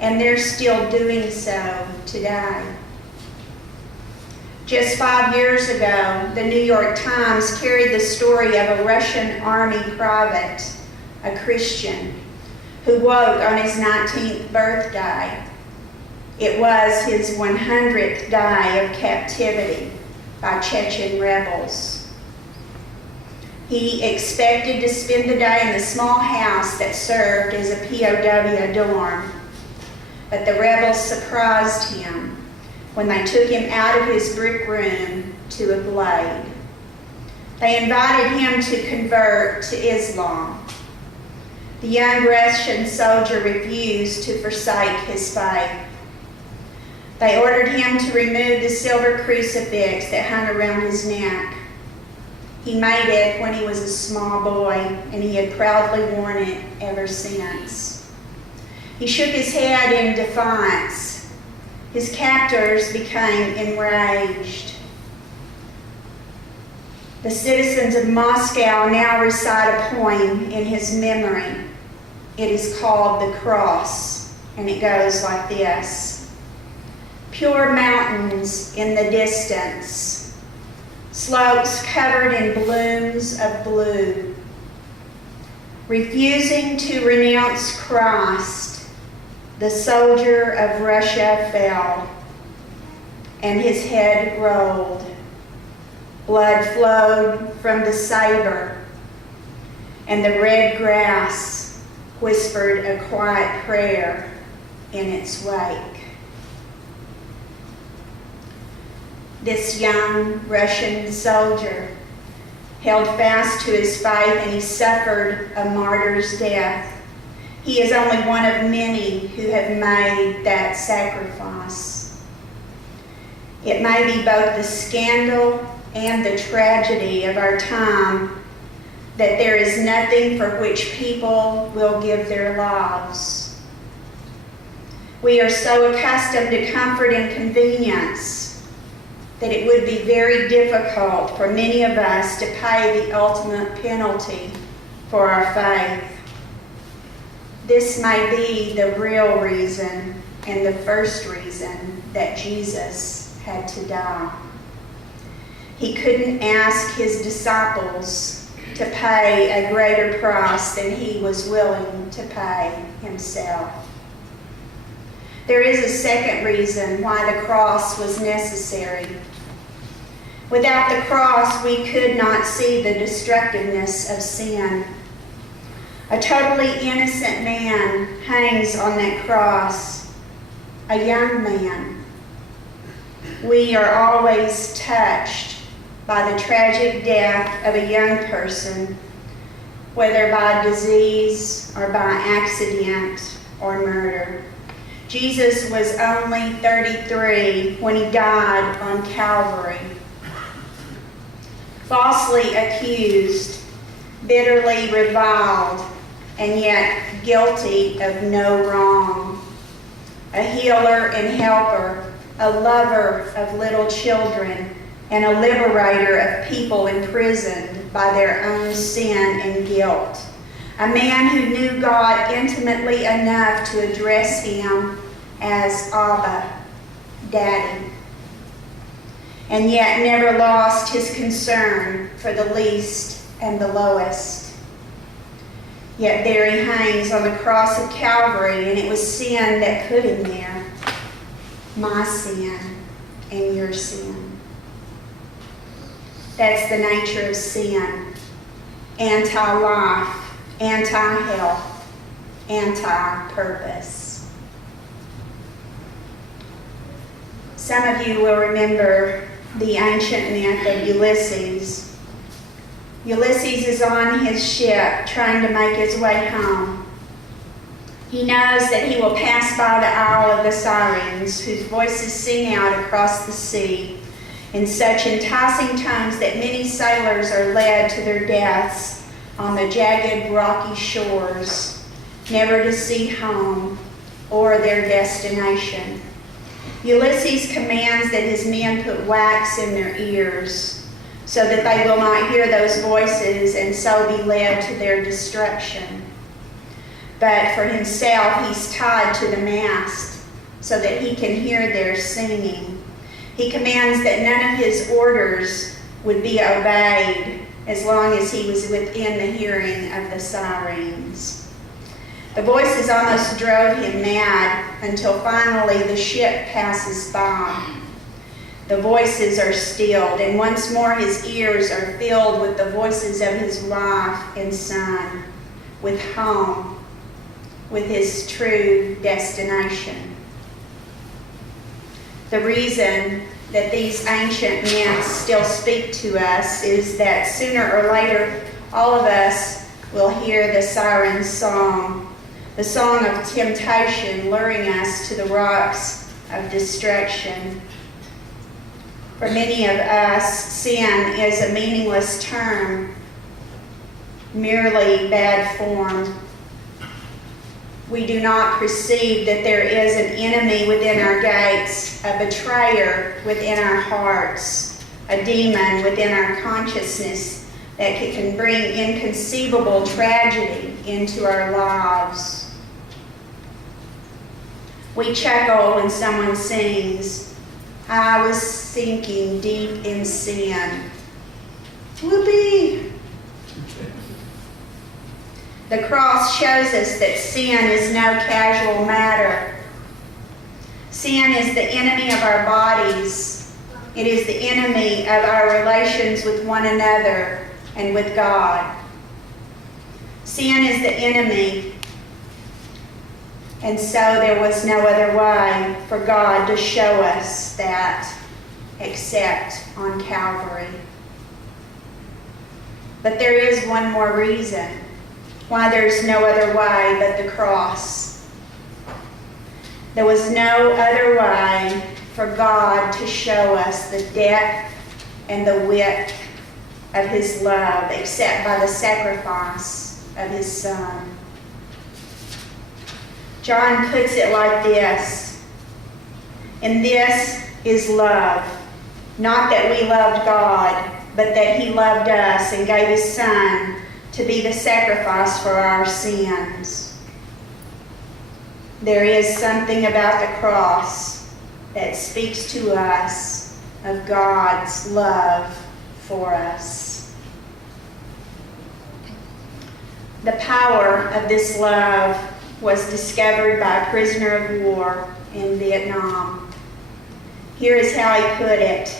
and they're still doing so today. Just 5 years ago, the New York Times carried the story of a Russian army private, a Christian, who woke on his 19th birthday. It was his 100th day of captivity by Chechen rebels. He expected to spend the day in the small house that served as a POW dorm, but the rebels surprised him when they took him out of his brick room to a glade. They invited him to convert to Islam. The young Russian soldier refused to forsake his faith. They ordered him to remove the silver crucifix that hung around his neck. He made it when he was a small boy, and he had proudly worn it ever since. He shook his head in defiance. His captors became enraged. The citizens of Moscow now recite a poem in his memory. It is called The Cross, and it goes like this. Pure mountains in the distance, slopes covered in blooms of blue. Refusing to renounce Christ, the soldier of Russia fell, and his head rolled. Blood flowed from the saber, and the red grass whispered a quiet prayer in its wake. This young Russian soldier held fast to his faith, and he suffered a martyr's death. He is only one of many who have made that sacrifice. It may be both the scandal and the tragedy of our time that there is nothing for which people will give their lives. We are so accustomed to comfort and convenience that it would be very difficult for many of us to pay the ultimate penalty for our faith. This may be the real reason and the first reason that Jesus had to die. He couldn't ask his disciples to pay a greater price than he was willing to pay himself. There is a second reason why the cross was necessary. Without the cross, we could not see the destructiveness of sin. A totally innocent man hangs on that cross, a young man. We are always touched by the tragic death of a young person, whether by disease or by accident or murder. Jesus was only 33 when he died on Calvary. Falsely accused, bitterly reviled, and yet guilty of no wrong. A healer and helper, a lover of little children, and a liberator of people imprisoned by their own sin and guilt. A man who knew God intimately enough to address him as Abba, Daddy, and yet never lost his concern for the least and the lowest. Yet there he hangs on the cross of Calvary, and it was sin that put him there. My sin and your sin. That's the nature of sin. Anti-life, anti-health, anti-purpose. Some of you will remember the ancient myth of Ulysses. Ulysses is on his ship trying to make his way home. He knows that he will pass by the Isle of the Sirens, whose voices sing out across the sea in such enticing tones that many sailors are led to their deaths on the jagged rocky shores, never to see home or their destination. Ulysses commands that his men put wax in their ears so that they will not hear those voices and so be led to their destruction. but for himself he's tied to the mast so that he can hear their singing. He commands that none of his orders would be obeyed as long as he was within the hearing of the sirens. The voices almost drove him mad until finally the ship passes by. The voices are stilled, and once more his ears are filled with the voices of his wife and son, with home, with his true destination. The reason that these ancient myths still speak to us is that sooner or later all of us will hear the siren song, the song of temptation luring us to the rocks of destruction. For many of us, sin is a meaningless term, merely bad form. We do not perceive that there is an enemy within our gates, a betrayer within our hearts, a demon within our consciousness that can bring inconceivable tragedy into our lives. We chuckle when someone sings, "I was sinking deep in sin." Whoopee! The cross shows us that sin is no casual matter. Sin is the enemy of our bodies. It is the enemy of our relations with one another and with God. Sin is the enemy, and so there was no other way for God to show us that except on Calvary. But there is one more reason why there's no other way but the cross. There was no other way for God to show us the depth and the width of his love except by the sacrifice of his Son. John puts it like this: "And this is love, not that we loved God, but that he loved us and gave his Son to be the sacrifice for our sins." There is something about the cross that speaks to us of God's love for us. The power of this love was discovered by a prisoner of war in Vietnam. Here is how he put it: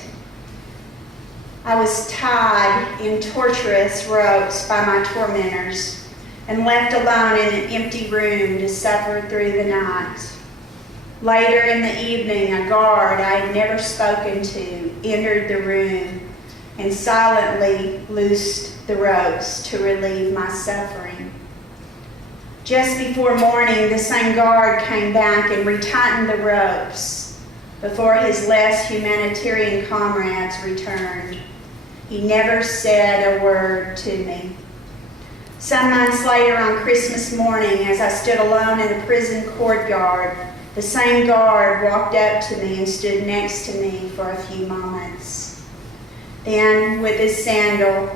"I was tied in torturous ropes by my tormentors and left alone in an empty room to suffer through the night. Later in the evening, a guard I had never spoken to entered the room and silently loosed the ropes to relieve my suffering. Just before morning, the same guard came back and retightened the ropes before his less humanitarian comrades returned. He never said a word to me. Some months later, on Christmas morning, as I stood alone in a prison courtyard, the same guard walked up to me and stood next to me for a few moments. Then, with his sandal,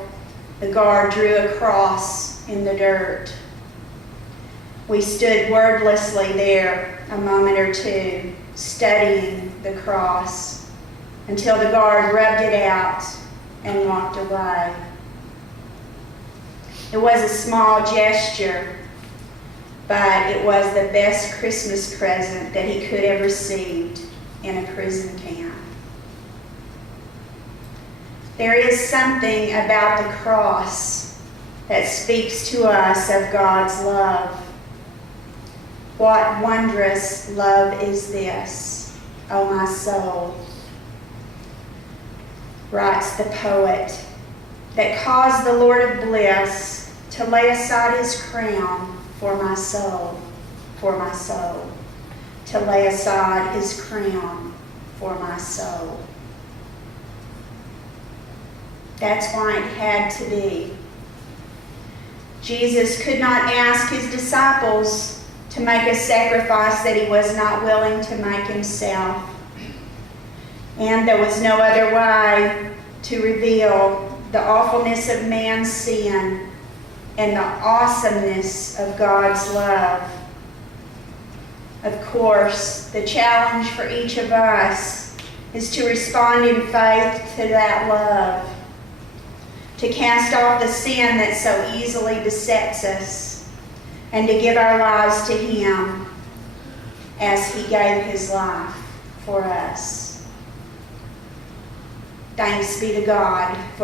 the guard drew a cross in the dirt. We stood wordlessly there a moment or two, studying the cross, until the guard rubbed it out and walked away. It was a small gesture, but it was the best Christmas present that he could have received in a prison camp. There is something about the cross that speaks to us of God's love. "What wondrous love is this, O my soul," writes the poet, "that caused the Lord of bliss to lay aside his crown for my soul, to lay aside his crown for my soul." That's why it had to be. Jesus could not ask his disciples to make a sacrifice that he was not willing to make himself. And there was no other way to reveal the awfulness of man's sin and the awesomeness of God's love. Of course, the challenge for each of us is to respond in faith to that love, to cast off the sin that so easily besets us, and to give our lives to Him as He gave His life for us. Thanks be to God for